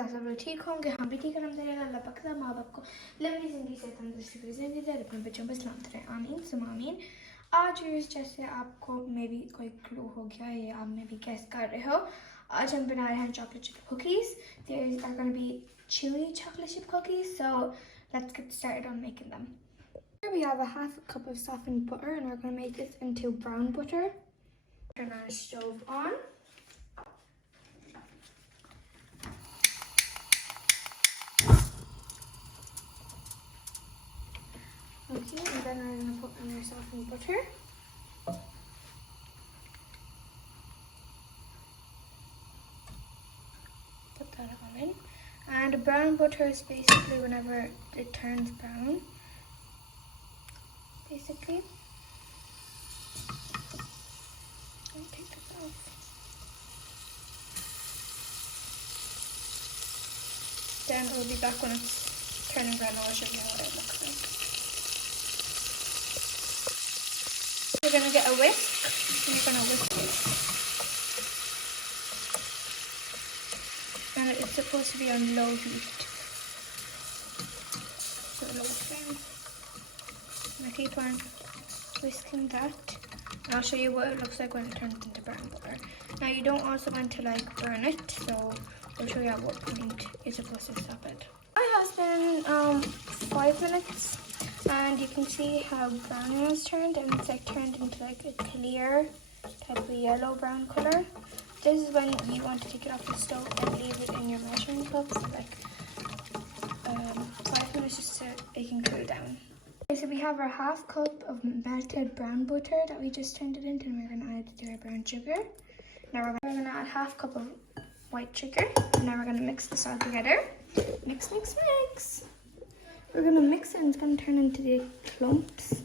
आप सब लोग ठीक होंगे, हम भी ठीक अलहम्दुलिल्लाह। अल्लाह पाक का माँ बाप को लंबी ज़िंदगी से तंदुरुस्ती की ज़िंदगी दे, अपने बच्चों पर सलामत रहे, आमीन सुम आमीन। आज जैसे आपको मे बी कोई क्लू हो गया या आप मे बी गेस कर रहे हो, आज हम बना रहे हैं chocolate chip cookies. There are going to be chewy chocolate chip cookies, so let's get started on making them. Here we have a half a cup of softened butter, and we're going to make this into brown butter. Turn our stove on. Okay, and then we're going to put in our softened butter. Put that all in. And brown butter is basically whenever it turns brown. Basically. Let me take this off. Then we'll be back when it's turning brown. I'll show you what it looks like. We're gonna get a whisk. We're gonna whisk it. And it's supposed to be on low heat. So low flame. I keep on whisking that. And I'll show you what it looks like when it turns into brown butter. Now you don't also want to like burn it, so I'll show you at what point you're supposed to stop it. It has been 5 minutes. And you can see how brown it has turned, and it's like turned into like a clear type of yellow brown color. This is when you want to take it off the stove and leave it in your measuring cup for like 5 minutes just so it can cool down. Okay, so we have our half cup of melted brown butter that we just turned it into, and we're going to add it to our brown sugar. Now we're going to add half cup of white sugar. Now we're going to mix this all together. Mix, mix, mix. We're going to mix it and it's going to turn into the clumps.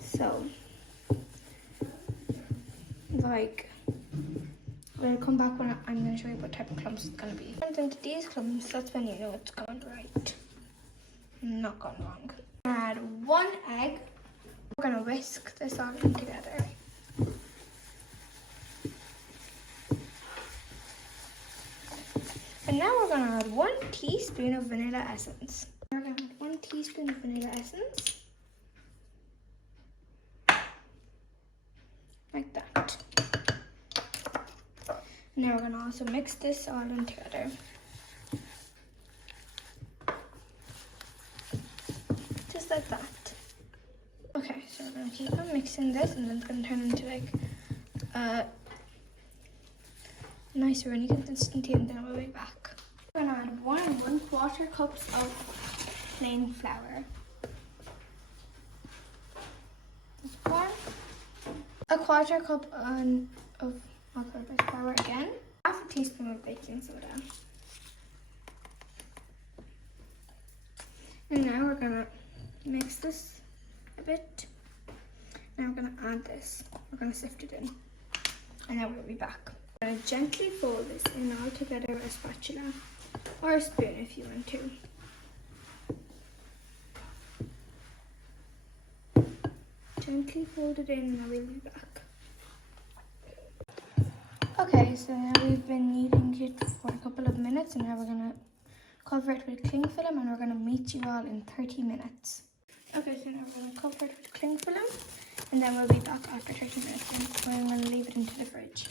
So, like, we'll come back when I'm going to show you what type of clumps it's going to be. Turns into these clumps, that's when you know it's gone right. Not gone wrong. Add 1 egg. We're going to whisk this all in together. And now we're going to add 1 teaspoon of vanilla essence. We're going to add 1 teaspoon of vanilla essence. Like that. Now we're going to also mix this all in together. Just like that. Okay, so we're going to keep on mixing this, and then it's going to turn into like a nice runny consistency, and then we'll be back. We're going to add 1 1/4 cups of plain flour. A 1/4 cup of all-purpose flour again. Half a teaspoon of baking soda. And now we're gonna mix this a bit. Now we're gonna add this. We're gonna sift it in. And now we'll be back. We're gonna gently fold this in all together with a spatula or a spoon if you want to. Gently fold it in, and I will be back. Okay, so now we've been kneading it for a couple of minutes, and now we're gonna cover it with cling film, and we're gonna meet you all in 30 minutes. Okay, so now we're gonna cover it with cling film, and then we'll be back after 30 minutes, and we're gonna leave it into the fridge.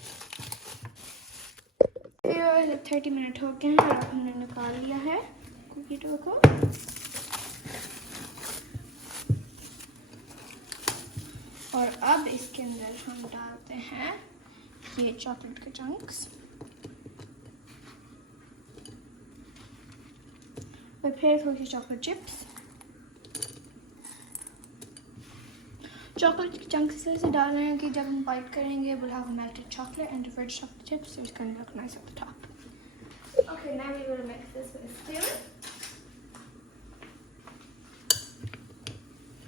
ये 30 minute हो गए हैं और हमने निकाल लिया है cookie dough को. और अब इसके अंदर हम डालते हैं ये चॉकलेट के चंक्स. और फिर थोड़ी सी चॉकलेट चिप्स. चॉकलेट के चंक्स इसलिए डाल रहे हैं कि जब हम बाइट करेंगे we'll have melted chocolate and different chocolate chips, so it's going to look nice at the top. Okay, now we will mix this with a spoon.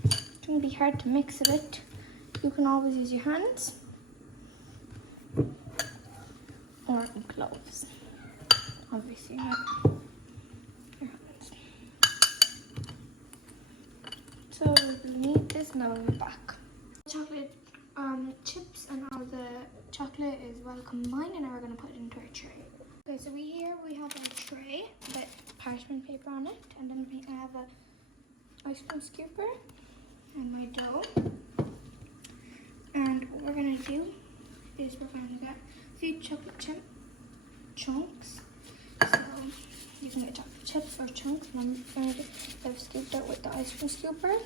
It can be hard to mix a bit. You can always use your hands or gloves. Obviously, not your hands. So we need this, now we'll be back. Chocolate chips and all the chocolate is well combined, and now we're going to put it into our tray. Okay, so we have a tray with parchment paper on it, and then I have a ice cream scooper and my dough. And what we're gonna do is we're gonna get a few chocolate chip chunks. So you can get chocolate chips or chunks, and I'm gonna get scooped out with the ice cream scooper.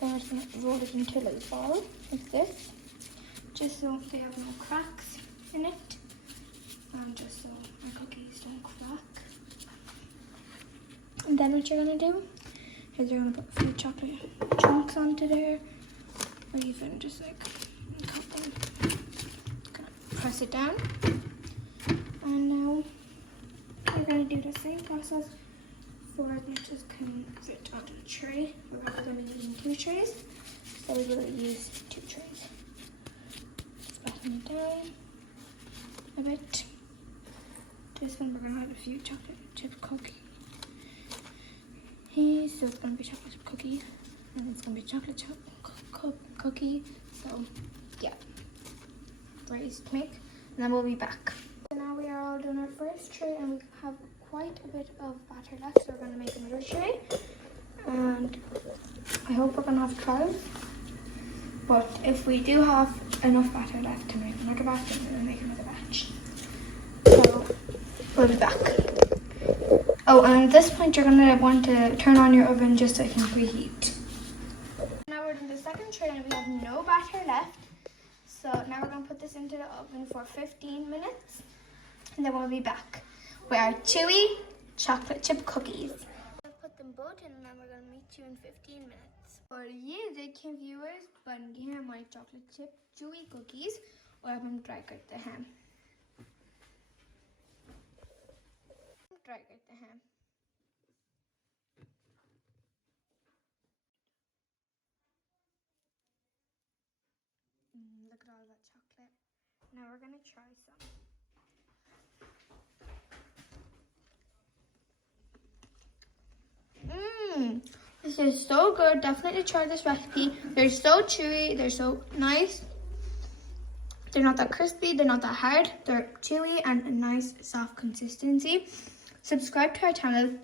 Then we're just gonna roll it into a little ball like this, just so they have no cracks in it, and just so our cookies don't crack. And then what you're gonna do is you're gonna put a few chocolate chunks onto there, or even just like a couple. Gonna press it down, and now we're gonna do the same process for as much as can fit onto the tray. We're going to be using 2 trays, so we will use 2 trays. Flatten it down a bit. This one we're gonna have a few chocolate chip cookies. So it's gonna be chocolate chip cookie, and it's gonna be chocolate chip cookie. So yeah, ready to make, and then we'll be back. So now we are all done our first tray, and we have quite a bit of batter left, so we're gonna make another tray, and I hope we're gonna have 12. But if we do have enough batter left to make another batch, then we'll make another batch. So we'll be back. Oh, and at this point you're gonna want to turn on your oven just so it can preheat. Now we're in the second tray and we have no batter left. So now we're gonna put this into the oven for 15 minutes, and then we'll be back with our chewy chocolate chip cookies. I'll put them both in, and then we're gonna meet you in 15 minutes. For you, the viewers, bun here my chocolate chip chewy cookies, or I'm try cut the ham. Try cut the ham. Look at all that chocolate. Now we're gonna try some. This is so good. Definitely try this recipe. They're so chewy. They're so nice. They're not that crispy. They're not that hard. They're chewy and a nice soft consistency. Subscribe to our channel.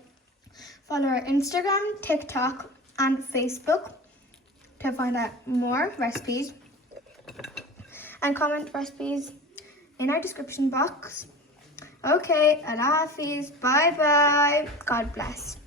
Follow our Instagram, TikTok, and Facebook to find out more recipes. And comment recipes in our description box. Okay, Allah Hafiz. Bye bye. God bless.